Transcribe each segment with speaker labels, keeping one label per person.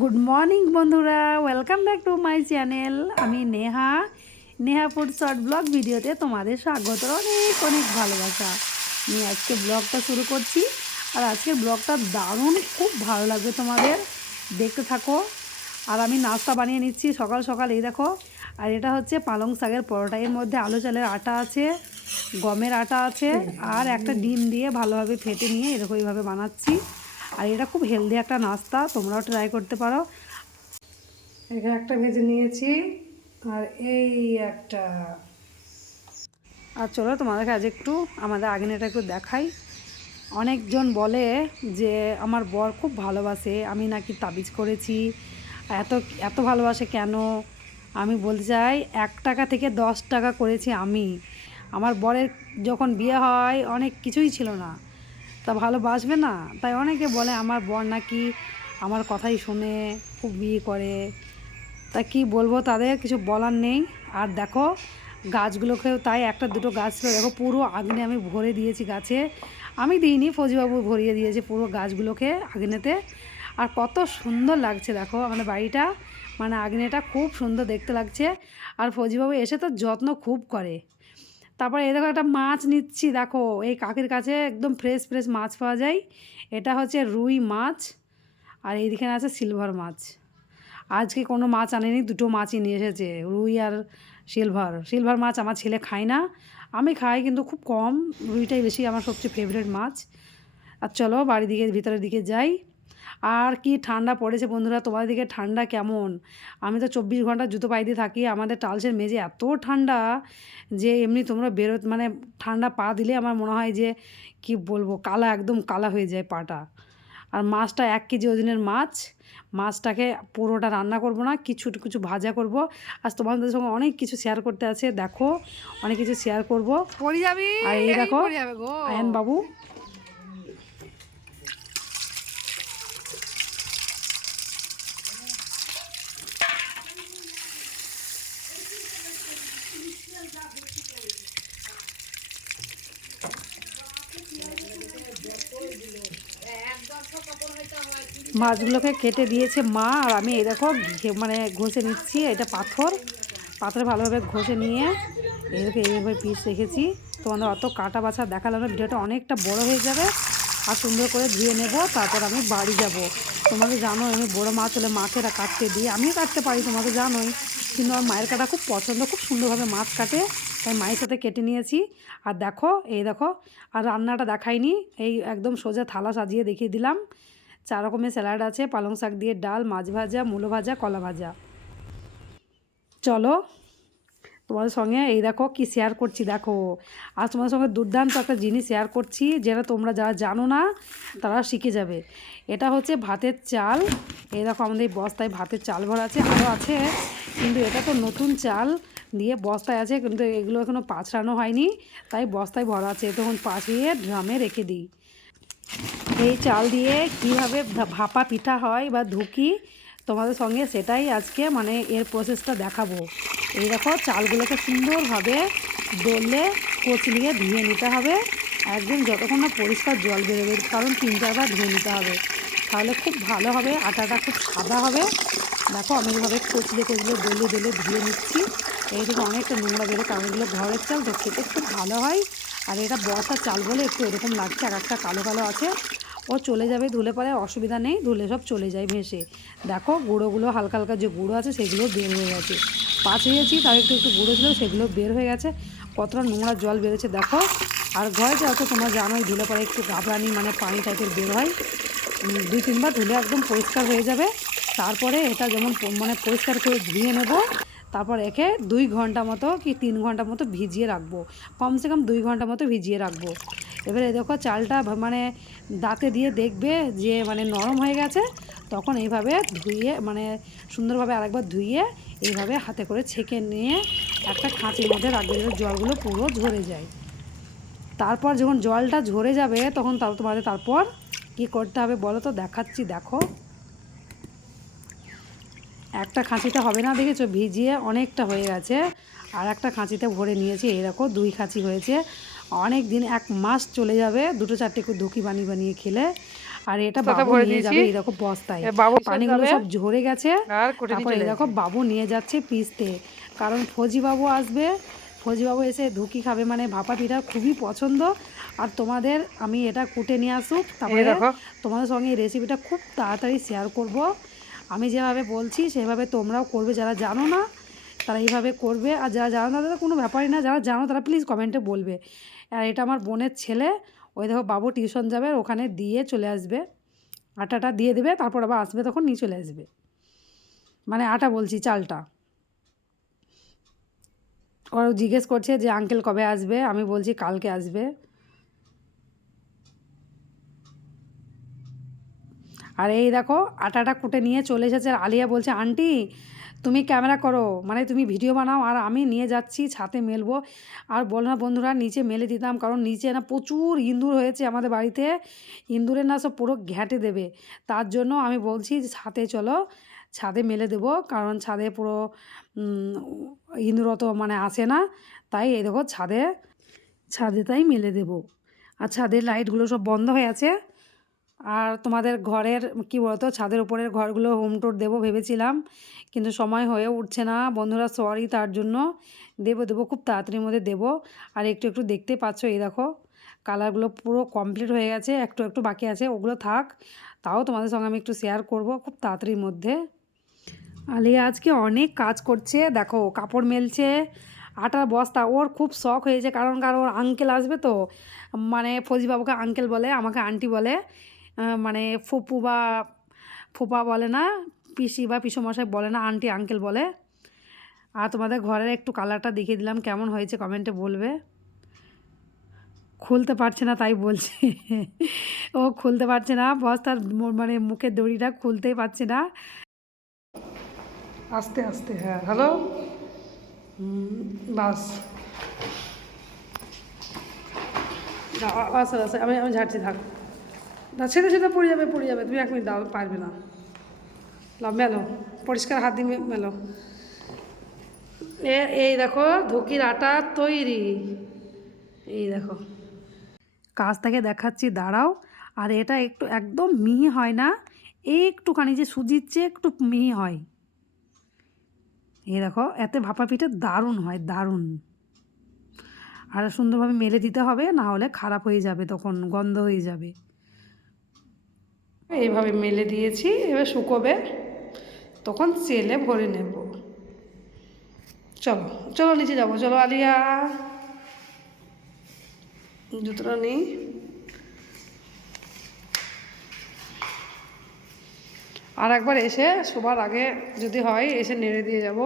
Speaker 1: Good morning বন্ধুরা। Welcome back to my channel আমি Neha. Neha food short blog ভিডিওতে তোমাদের স্বাগত অনেক অনেক ভালোবাসা। আমি আজকে ব্লগটা শুরু করছি। আর আজকের ব্লগটা দারুণ, খুব ভালো লাগবে তোমাদের। দেখতে থাকো। আর আমি নাস্তা বানিয়ে নিচ্ছি সকাল সকাল, এই দেখো। আর এটা হচ্ছে পালং শাকের পরোটা। এর মধ্যে আলু চালের আটা আছে, গমের আটা আছে, আর একটা ডিম দিয়ে ভালোভাবে ফেটে নিয়ে এরকম এইভাবে বানাচ্ছি। আর এটা খুব হেলদি একটা নাস্তা, তোমরাও ট্রাই করতে পারো। এখানে একটা ভেজে নিয়েছি, আর এই একটা। আর চলো তোমাদেরকে আজ একটু আমাদের আগেনেটা একটু দেখাই। অনেকজন বলে যে, আমার বর খুব ভালোবাসে, আমি নাকি তাবিজ করেছি। এত এত ভালোবাসে কেন? আমি বলতে চাই, এক টাকা থেকে দশ টাকা করেছি আমি। আমার বরের যখন বিয়ে হয়, অনেক কিছুই ছিল না। তা ভালোবাসবে না? তাই অনেকে বলে, আমার বর নাকি আমার কথাই শুনে খুব বিয়ে করে। তা কি বলব তাদের? কিছু বলার নেই। আর দেখো, গাছগুলোকেও তাই একটা দুটো গাছ ছিল। দেখো, পুরো আগ্নে আমি ভরে দিয়েছি গাছে। আমি দিইনি, ফৌজিবাবু ভরিয়ে দিয়েছে পুরো গাছগুলোকে আগ্নেতে। আর কত সুন্দর লাগছে, দেখো, আমাদের বাড়িটা। মানে আগ্নেটা খুব সুন্দর দেখতে লাগছে। আর ফৌজিবাবু এসে তো যত্ন খুব করে। তারপরে এই দেখো একটা মাছ নিচ্ছি, দেখো, এই কাকির কাছে একদম ফ্রেশ ফ্রেশ মাছ পাওয়া যায়। এটা হচ্ছে রুই মাছ আর এইদিকে আছে সিলভার মাছ। আজকে কোনো মাছ আনেনি, দুটো মাছই নিয়ে এসেছে, রুই আর সিলভার সিলভার মাছ আমার ছেলে খায় না, আমি খাই কিন্তু খুব কম, রুইটাই বেশি আমার সবচেয়ে ফেভারিট মাছ। আর চলো বাড়ি দিকে, ভিতরের দিকে যাই। আর কি ঠান্ডা পড়েছে বন্ধুরা তোমাদের দিকে ঠান্ডা কেমন? আমি তো চব্বিশ ঘণ্টা জুতো পাই দিয়ে থাকি আমাদের টালসের মেঝে এত ঠান্ডা যে এমনি তোমরা বেরো মানে ঠান্ডা পা দিলে আমার মনে হয় যে কি বলব কালা একদম কালা হয়ে যায় পাটা। আর মাছটা এক কেজি ওজনের মাছ মাছটাকে পুরোটা রান্না করব না কিছু কিছু ভাজা করব। আজ তোমাদের সঙ্গে অনেক কিছু শেয়ার করতে আছে দেখো অনেক কিছু শেয়ার করব। আর এই দেখো আয়ন বাবু মাছগুলোকে কেটে দিয়েছে মা, আর আমি এই দেখো মানে ঘষে নিচ্ছি, এটা পাথর। পাথরে ভালোভাবে ঘষে নিয়ে এদিকে এইভাবে পিস রেখেছি। তোমাদের অত কাটা বাছা দেখালাম ভিডিওটা অনেকটা বড় হয়ে যাবে। আর সুন্দর করে ধুয়ে নেব, তারপর আমি বাড়ি যাব। তোমাদের জানো আমি বড় মাছ হলে মাকে কাটতে দিই। আমিও কাটতে পারি তোমাকে জানোই। কিন্তু আমার মায়ের কাটা খুব পছন্দ, খুব সুন্দরভাবে মাছ কাটে। তাই মায়ের সাথে কেটে নিয়েছি। আর দেখো, এই দেখো, আর রান্নাটা দেখাইনি, এই একদম সোজা থালা সাজিয়ে দেখিয়ে দিলাম। চার রকমের স্যালাড আছে। পালং শাক দিয়ে ডাল, মাছ ভাজা, মূলো ভাজা, কলা ভাজা। চলো, তোমাদের সঙ্গে এই দেখো কি শেয়ার করছি দেখো। আজ তোমাদের সঙ্গে দুর্দান্ত একটা জিনিস শেয়ার করছি, যেটা তোমরা যারা জানো না, তারা শিখে যাবে। এটা হচ্ছে ভাতের চাল। এই দেখো আমাদের এই বস্তায় ভাতের চাল ভরা আছে আরও আছে। কিন্তু এটা তো নতুন চাল দিয়ে বস্তায় আছে, কিন্তু এগুলো এখনও পাছড়ানো হয়নি। তাই বস্তায় ভরা আছে তখন পাছড়িয়ে ড্রামে রেখে দিই। এই চাল দিয়ে কীভাবে ভাপা পিঠা হয় বা ধুকি তোমাদের সঙ্গে সেটাই আজকে মানে এর প্রসেসটা দেখাবো। এই দেখো, চালগুলোকে সুন্দরভাবে দলে কচলিয়ে ধুয়ে নিতে হবে। একদম যতক্ষণ না পরিষ্কার জল বেরোবে, কারণ তিন চারবার ধুয়ে নিতে হবে। তাহলে খুব ভালো হবে, আটাটা খুব সাদা হবে। দেখো, আমি এইভাবে কচলে কচলে দলে দলে ধুয়ে নিচ্ছি। এই থেকে অনেকটা নোংরা বেরো কারণ এগুলো ঘরের চাল, তো খেতে খুব ভালো হয়। আর এটা বর্ষার চাল বলে একটু এরকম লাগছে আর একটা কালো কালো আছে। ও চলে যাবে ধুলে পরে, অসুবিধা নেই, ধুলে সব চলে যায় ভেসে। দেখো গুঁড়োগুলো হালকা হালকা যে গুঁড়ো আছে, সেগুলো বের হয়ে গেছে। পাঠিয়েছি তার একটু একটু গুঁড়ো ছিল, সেগুলো বের হয়ে গেছে। কতটা নোংরা জল বেরোচ্ছে দেখো। আর ঘরে যাতে তোমরা জানোই, ধুলে পরে একটু গাবড়ানি মানে পানি টাইপের বের হয়। দুই তিনবার ধুলে একদম পরিষ্কার হয়ে যাবে। তারপরে এটা যেমন মানে পরিষ্কার করে ধুয়ে নেব। তারপর একে দুই ঘণ্টা মতো কি তিন ঘণ্টা মতো ভিজিয়ে রাখব। কমসে কম দুই ঘণ্টা মতো ভিজিয়ে রাখব। এবারে দেখো চালটা মানে দাঁতে দিয়ে দেখবে যে মানে নরম হয়ে গেছে, তখন এইভাবে ধুয়ে মানে সুন্দরভাবে আরেকবার ধুয়ে এইভাবে হাতে করে ছেঁকে নিয়ে একটা খাঁচির মধ্যে রাখবে জলগুলো পুরো ঝরে যায়। তারপর যখন জলটা ঝরে যাবে, তখন তার তোমাদের তারপর কি করতে হবে বলো তো? দেখাচ্ছি, দেখো। একটা খাঁচিতে হবে না, দেখেছ? ভিজিয়ে অনেকটা হয়ে গেছে। আর একটা খাঁচিতে ভরে নিয়েছি এরকম দুই খাঁচি হয়েছে। অনেক দিন এক মাস চলে যাবে দুটো চারটে করে ধুকি বানিয়ে বানিয়ে খেলে। আর এটা বাবু নিয়ে যাবে দেখো বস্তায়।
Speaker 2: বাবু
Speaker 1: পানিগুলো। সব ঝরে গেছে।
Speaker 2: আর কোটে
Speaker 1: তারপর দেখো বাবু নিয়ে যাচ্ছে পিসতে। কারণ ফজি বাবু আসবে ফজি বাবু এসে ধুকি খাবে। মানে ভাপা পিঠা খুবই পছন্দ। আর তোমাদের আমি এটা কুটে নিয়ে আসুক। তারপরে
Speaker 2: দেখো।
Speaker 1: তোমাদের সঙ্গে এই রেসিপিটা খুব তাড়াতাড়ি শেয়ার করব। আমি যেভাবে বলছি সেভাবে তোমরাও করবে। যারা জানো না তারা এইভাবে করবে। আর যারা জানো না তাদের কোনো ব্যাপারই না। যারা জানো তারা প্লিজ কমেন্টে বলবে। আর এটা আমার বোনের ছেলে। ওই দেখো বাবু টিউশন যাবে ওখানে দিয়ে চলে আসবে। আটাটা দিয়ে দেবে, তারপর আবার আসবে তখন নিয়ে চলে আসবে। মানে আটা বলছি, চালটা। ওরা জিজ্ঞেস করছে যে, আঙ্কেল কবে আসবে? আমি বলছি, কালকে আসবে। আর এই দেখো, আটাটা কুটে নিয়ে চলে এসেছে। আলিয়া বলছে, আন্টি তুমি ক্যামেরা করো মানে তুমি ভিডিও বানাও আর আমি নিয়ে যাচ্ছি, ছাতে মেলবো। আর বল না বন্ধুরা, নিচে মেলে দিতাম, কারণ নিচে না প্রচুর ইঁদুর হয়েছে আমাদের বাড়িতে। ইঁদুরের না সব পুরো ঘ্যাটে দেবে। তার জন্য আমি বলছি ছাদে চলো, ছাদে মেলে দেবো, কারণ ছাদে পুরো ইঁদুর অত মানে আসে না। তাই এই দেখো ছাদে ছাদে তাই মেলে দেবো। আর ছাদের লাইটগুলো সব বন্ধ হয়ে আছে। আর তোমাদের ঘরের, কি বলতো, ছাদের উপরের ঘরগুলো হোম টুর দেবো ভেবেছিলাম, কিন্তু সময় হয়ে উঠছে না। বন্ধুরা সরি তার জন্য। দেবো দেবো, খুব তাড়াতাড়ির মধ্যে দেবো। আর একটু একটু দেখতে পাচ্ছ, এই দেখো কালারগুলো পুরো কমপ্লিট হয়ে গেছে, একটু একটু বাকি আছে, ওগুলো থাক। তাও তোমাদের সঙ্গে আমি একটু শেয়ার করব খুব তাড়াতাড়ির মধ্যে। আলিয়া আজকে অনেক কাজ করছে, দেখো, কাপড় মেলছে, আটার বস্তা, ওর খুব শখ হয়েছে, কারণ কারণ ওর আঙ্কেল আসবে তো। মানে ফৌজিবাবুকে আঙ্কেল বলে, আমাকে আন্টি বলে। মানে ফুপু বা ফুপা বলে না, পিসি বা পিসুমশাই বলে না, আন্টি, আঙ্কেল বলে। আর তোমাদের ঘরের একটু কালারটা দেখিয়ে দিলাম, কেমন হয়েছে কমেন্টে বলবে। খুলতে পারছে না, তাই বলছে। ও খুলতে পারছে না বস্তার মানে মুখের দড়িটা খুলতেই পারছে না। আস্তে আস্তে হ্যাঁ হ্যালো বাস। আচ্ছা আচ্ছা আমি আমি ঝাড়ছি, থাক। না সেটা সেটা পড়ে যাবে পড়ে যাবে। তুমি এক মিনিট দাও, পারবে না। লাভ মেলো। পরিষ্কার হাত দিয়ে মেলো। এ, এই দেখো, ধুকির আটা তৈরি। এই দেখো। কাজ থেকে দেখাচ্ছি, দাঁড়াও। আর এটা একটু একদম মিহি হয় না। একটুখানি যে সুজির চেয়ে একটু মিহি হয়। এই দেখো, এতে ভাপা পিঠে দারুণ হয়, দারুণ। আর সুন্দরভাবে মেলে দিতে হবে, না হলে খারাপ হয়ে যাবে তখন, গন্ধ হয়ে যাবে। এইভাবে মেলে দিয়েছি, এবার শুকোবে। তখন চেলে ভরে নেব। চলো চলো নিচে যাব, চলো আলিয়া। জুতোটা নেই। আর একবার এসে শোবার আগে যদি হয়, এসে নেড়ে দিয়ে যাব।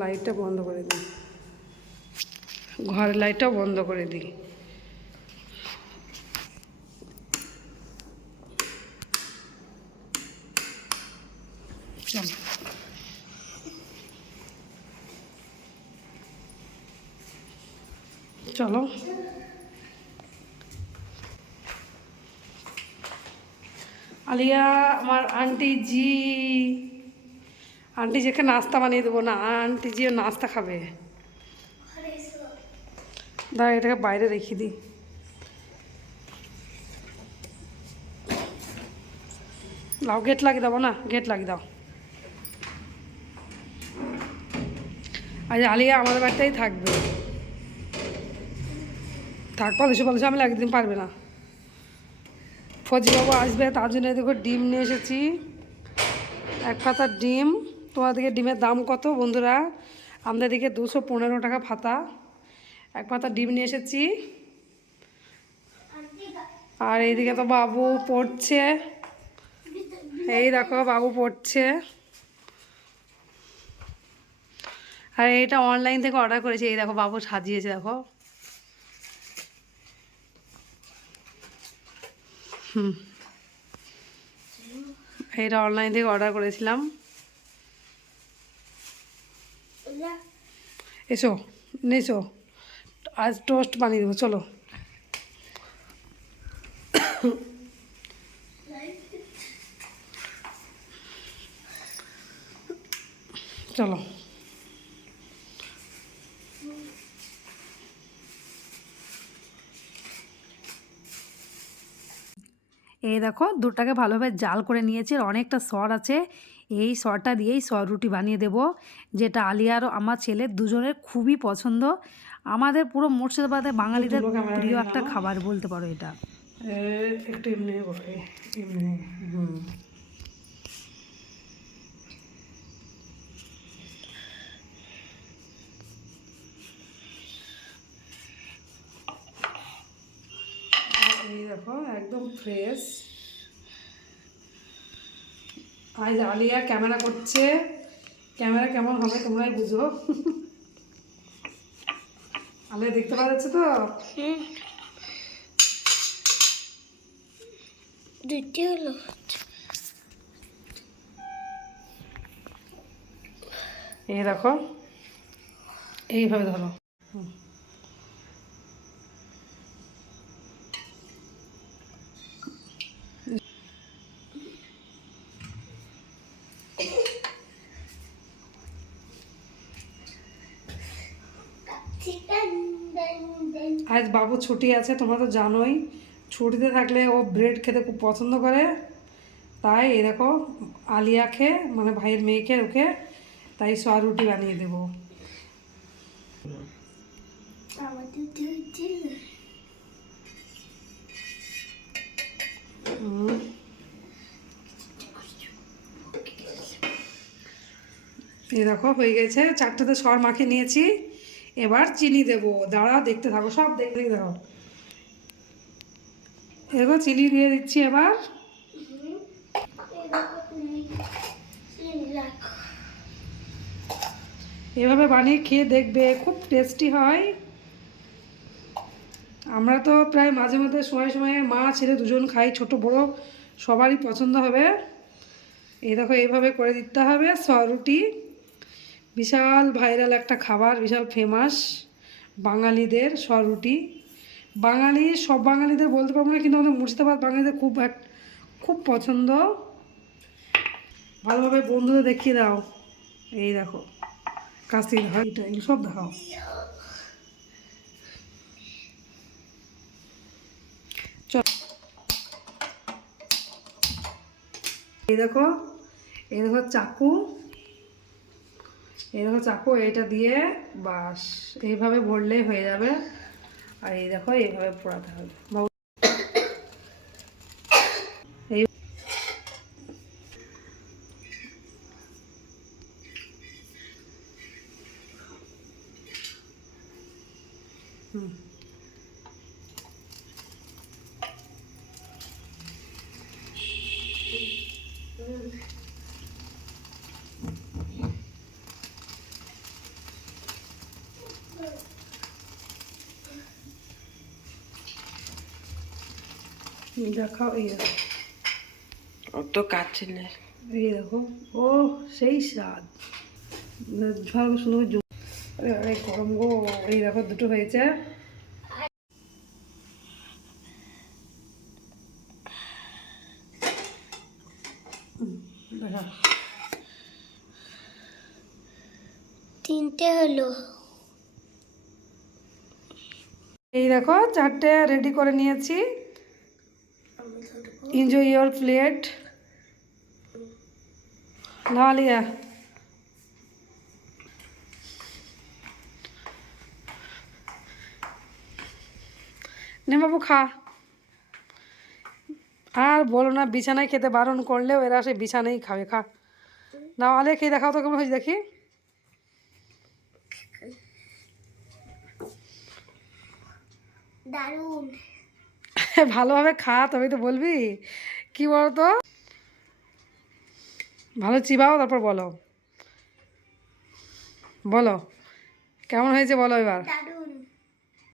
Speaker 1: লাইটটা বন্ধ করে দিই। ঘরের লাইটটাও বন্ধ করে দিই চলো চলো আলিয়া, আমার আন্টি জি। আন্টি জিকে নাস্তা বানিয়ে দেবো না, আন্টি জিও নাস্তা খাবে। দাঁড়া, এটাকে বাইরে রেখে দিই। লাও গেট লাগিয়ে দেবো না গেট লাগিয়ে দাও। আজ আলিয়া আমাদের বাড়িতেই থাকবে। থাক, পালিশ পালিশ, আমি লাগিয়ে দিন পারবে না। ফজিবাবু আসবে, তার জন্য দেখো ডিম নিয়ে এসেছি। এক পাতা ডিম, তোমাদেরকে ডিমের দাম কত বন্ধুরা? আমাদের দিকে দুশো পনেরো টাকা পাতা। এক পাতা ডিম নিয়ে এসেছি। আর এইদিকে তো বাবু পড়ছে। এই দেখো বাবু পড়ছে। আর এইটা অনলাইন থেকে অর্ডার করেছি। এই দেখো বাবু সাজিয়েছে, দেখো। হুম। এটা অনলাইন থেকে অর্ডার করেছিলাম। এসো এসো। আজ টোস্ট বানিয়ে দেবো চলো।
Speaker 2: এই দেখো দুধটাকে ভালোভাবে জাল করে নিয়েছি আর অনেকটা সর আছে। এই সরটা দিয়েই সর রুটি বানিয়ে দেব যেটা আলিয়ার আমার ছেলে দুজনের খুবই পছন্দ। আমাদের পুরো মুর্শিদাবাদে বাঙালিদের প্রিয় একটা খাবার বলতে পারো এটা।
Speaker 1: একটু এমনি এমনি। হুম। এই দেখো একদম ফ্রেশ আজ আলিয়া ক্যামেরা করছে। ক্যামেরা কেমন হবে তোমরাই বুঝো। আলিয়া দেখতে পাওয়া যাচ্ছে তো?
Speaker 3: দুটি হলো।
Speaker 1: এই দেখো এইভাবে ধরো। হুম।
Speaker 3: চিকেন দেন দেন
Speaker 1: আজ বাবু ছুটি আছে, তোমরা তো জানোই। ছুটিতে থাকলে ও ব্রেড খেতে খুব পছন্দ করে। তাই এই দেখো আলিয়াকে মানে ভাইয়ের মেয়েকে ওকে, তাই সোয়া রুটি বানিয়ে দেবো। এই দেখো, হয়ে গেছে। চারটাতে সর মাখিয়ে নিয়েছি। এবার চিনি দেবো। দাঁড়া, দেখতে থাকো, সব দেখতে দেখো এবার চিনি দিয়ে দিচ্ছি এবার।
Speaker 3: এরকম
Speaker 1: এভাবে বানিয়ে খেয়ে দেখবে, খুব টেস্টি হয়। আমরা তো প্রায় মাঝে মাঝে সময় সময়ে মা, ছেলে দুজন খাই, ছোট, বড়, সবারই পছন্দ হবে। এই দেখো, এইভাবে করে দিতে হবে রুটি। বিশাল ভাইরাল একটা খাবার, বিশাল ফেমাস বাঙালিদের রুটি বাঙালি, সব বাঙালিদের বলতে পারব না, কিন্তু আমাদের মুর্শিদাবাদ বাঙালিদের খুব খুব পছন্দ। ভালোভাবে বন্ধুদের দেখিয়ে দাও। এই দেখো, কাশির হয় এটা এগুলো সব দেখাও। চল। এই দেখো এই দেখো চাকু। এই দেখো চাকু এটা দিয়ে বাস, এইভাবে ভরলেই হয়ে যাবে। আর এই দেখো, এইভাবে পোড়াতে হবে বাবু এই হুম দেখাও এই দেখো
Speaker 4: অত কাছে নেই
Speaker 1: এই দেখো ও সেই স্বাদ আরে আরে গরম গো এই দেখো দুটো হয়েছে
Speaker 3: তিনটে হলো
Speaker 1: এই দেখো চারটে রেডি করে নিয়েছি ইয়োর প্লেট না লিয়া নে খা। আর বলো না, বিছানায় খেতে বারণ করলেও এরা সে বিছানায় খাবে, খা। না আলে খেয়ে দেখাও তো কেমন হয়েছে, দেখি।
Speaker 3: দারুণ।
Speaker 1: ভালোভাবে খা, তবেই তো বলবি। কি বলতো? ভালো চিবাও, তারপর বলো। বলো। কেমন হয়েছে বলো এবার?